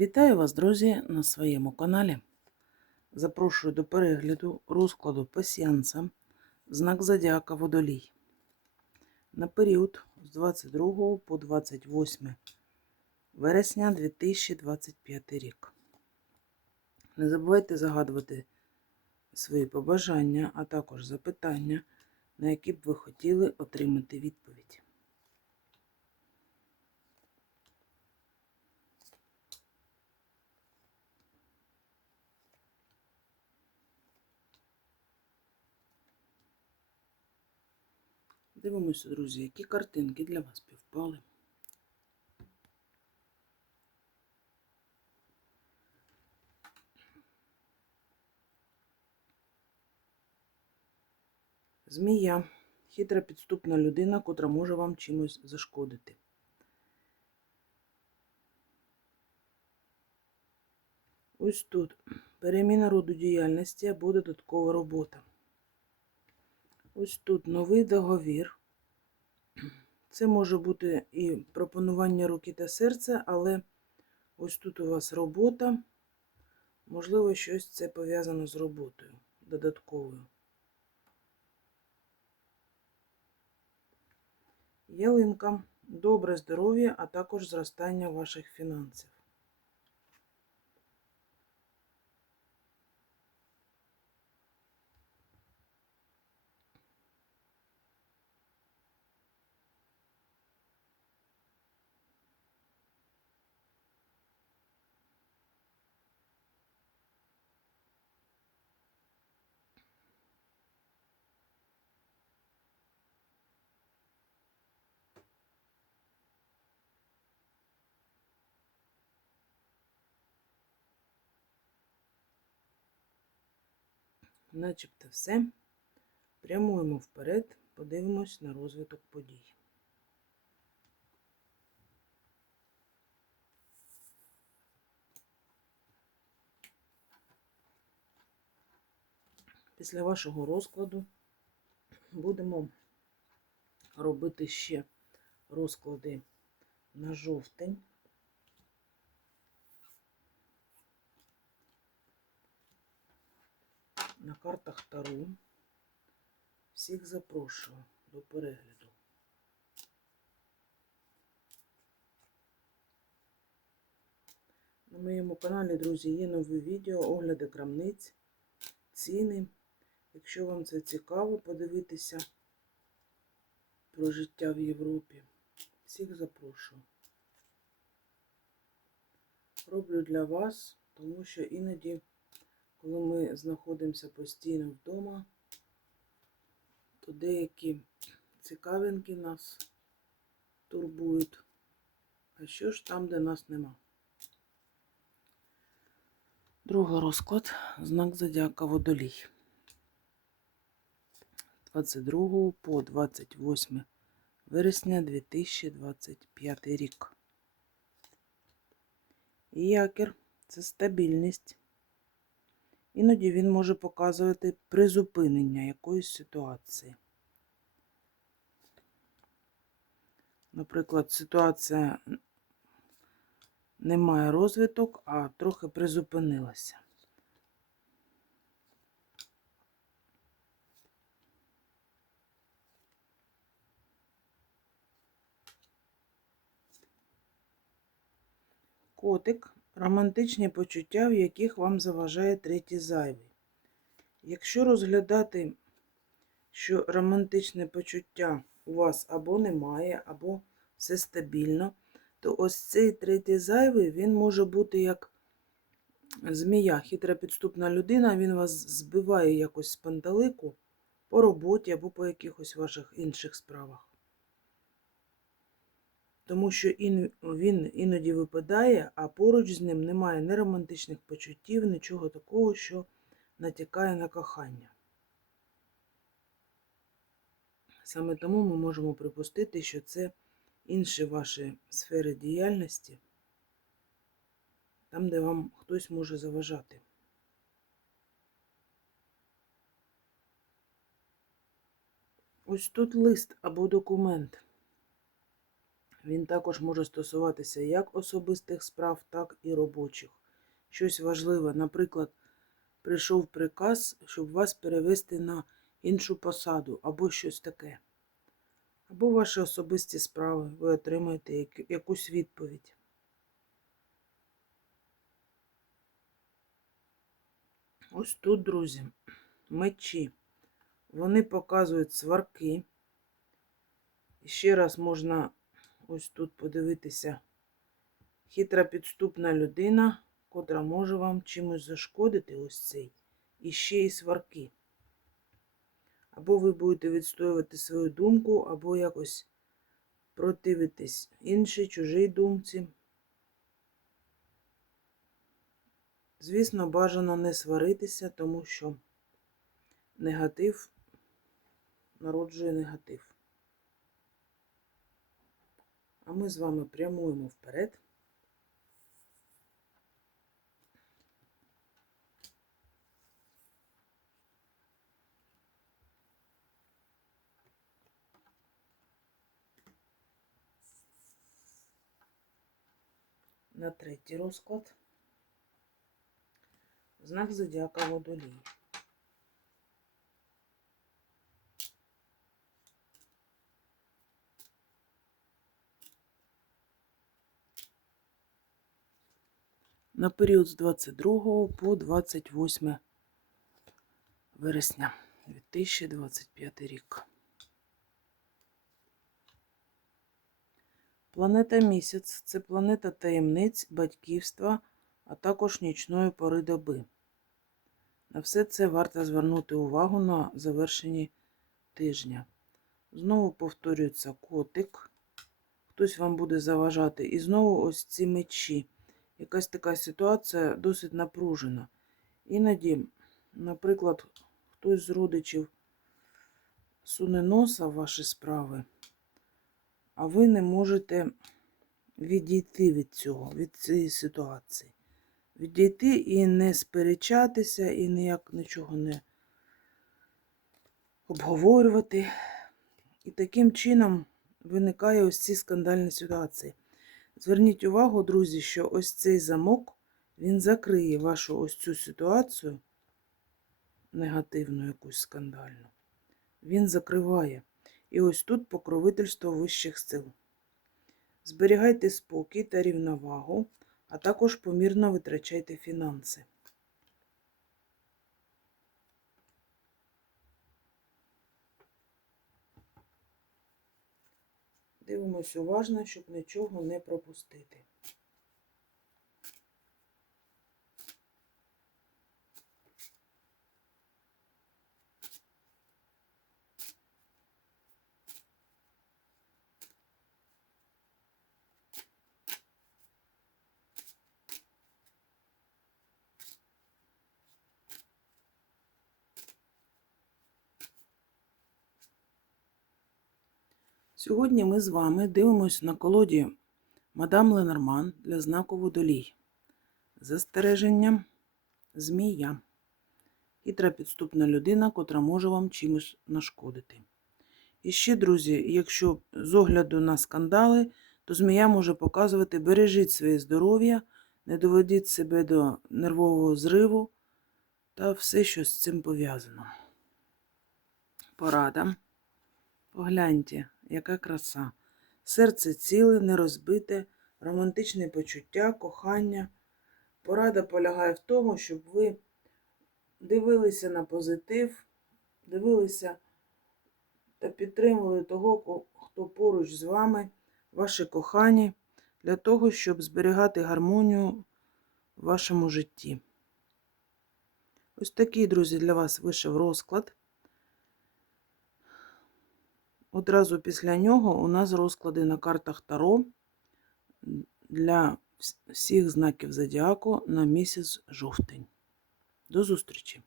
Вітаю вас, друзі, на своєму каналі. Запрошую до перегляду розкладу пасіянса знак Зодіака Водолій на період з 22 по 28 вересня 2025 рік. Не забувайте загадувати свої побажання, а також запитання, на які б ви хотіли отримати відповідь. Дивимося, друзі, які картинки для вас півпали. Змія хитра підступна людина, котра може вам чимось зашкодити. Ось тут переміна роду діяльності або додаткова робота. Ось тут новий договір. Це може бути і пропонування руки та серця, але ось тут у вас робота. Можливо, щось це пов'язано з роботою додатковою. Ялинка, добре здоров'я, а також зростання ваших фінансів. Начебто все. Прямуємо вперед, подивимось на розвиток подій. Після вашого розкладу будемо робити ще розклади на жовтень. На картах Таро. Всіх запрошую до перегляду. На моєму каналі, друзі, є нові відео, огляди крамниць, ціни. Якщо вам це цікаво, подивитися про життя в Європі. Всіх запрошую. Роблю для вас, тому що іноді коли ми знаходимося постійно вдома, то деякі цікавинки нас турбують. А що ж там, де нас нема? Другий розклад знак Зодіака Водолій. 22 по 28 вересня 2025 рік. І якір це стабільність. Іноді він може показувати призупинення якоїсь ситуації. Наприклад, ситуація не має розвиток, а трохи призупинилася. Котик романтичні почуття, в яких вам заважає третій зайвий. Якщо розглядати, що романтичне почуття у вас або немає, або все стабільно, то ось цей третій зайвий, він може бути як змія, хитра підступна людина, він вас збиває якось з панталику по роботі або по якихось ваших інших справах тому що він іноді випадає, а поруч з ним немає ні романтичних почуттів, нічого такого, що натякає на кохання. Саме тому ми можемо припустити, що це інші ваші сфери діяльності, там, де вам хтось може заважати. Ось тут лист або документ Він також може стосуватися як особистих справ, так і робочих. Щось важливе, наприклад, прийшов приказ, щоб вас перевести на іншу посаду або щось таке. Або ваші особисті справи, ви отримаєте якусь відповідь. Ось тут, друзі, мечі. Вони показують сварки. Ще раз можна ось тут подивитися. Хитра підступна людина, котра може вам чимось зашкодити ось цей. І ще й сварки. Або ви будете відстоювати свою думку, або якось противитись іншій, чужій думці. Звісно, бажано не сваритися, тому що негатив народжує негатив. А ми з вами прямуємо вперед. На третій розклад. Знак зодіака водолій. На період з 22 по 28 вересня 2025 рік. Планета місяць це планета таємниць, батьківства, а також нічної пори доби. На все це варто звернути увагу на завершенні тижня. Знову повторюється котик. Хтось вам буде заважати. І знову ось ці мечі. Якась така ситуація досить напружена. Іноді, наприклад, хтось з родичів суне носа в ваші справи, а ви не можете відійти від цього, від цієї ситуації. Відійти і не сперечатися, і ніяк нічого не обговорювати. І таким чином виникає ось ці скандальні ситуації. Зверніть увагу, друзі, що ось цей замок, він закриє вашу ось цю ситуацію, негативну якусь скандальну. Він закриває. І ось тут покровительство вищих сил. Зберігайте спокій та рівновагу, а також помірно витрачайте фінанси. Дивимось уважно, щоб нічого не пропустити. Сьогодні ми з вами дивимося на колоді Мадам Ленорман для знаку водолій. Застереження змія. Хитра підступна людина, котра може вам чимось нашкодити. І ще, друзі, якщо з огляду на скандали, то змія може показувати бережіть своє здоров'я, не доведіть себе до нервового зриву та все, що з цим пов'язано. Порада. Погляньте, яка краса. Серце ціле, не розбите, романтичне почуття, кохання. Порада полягає в тому, щоб ви дивилися на позитив, дивилися та підтримували того, хто поруч з вами, ваші кохані, для того, щоб зберігати гармонію в вашому житті. Ось такий, друзі, для вас вийшов розклад. Одразу після нього у нас розклади на картах Таро для всіх знаків зодіаку на місяць жовтень. До зустрічі!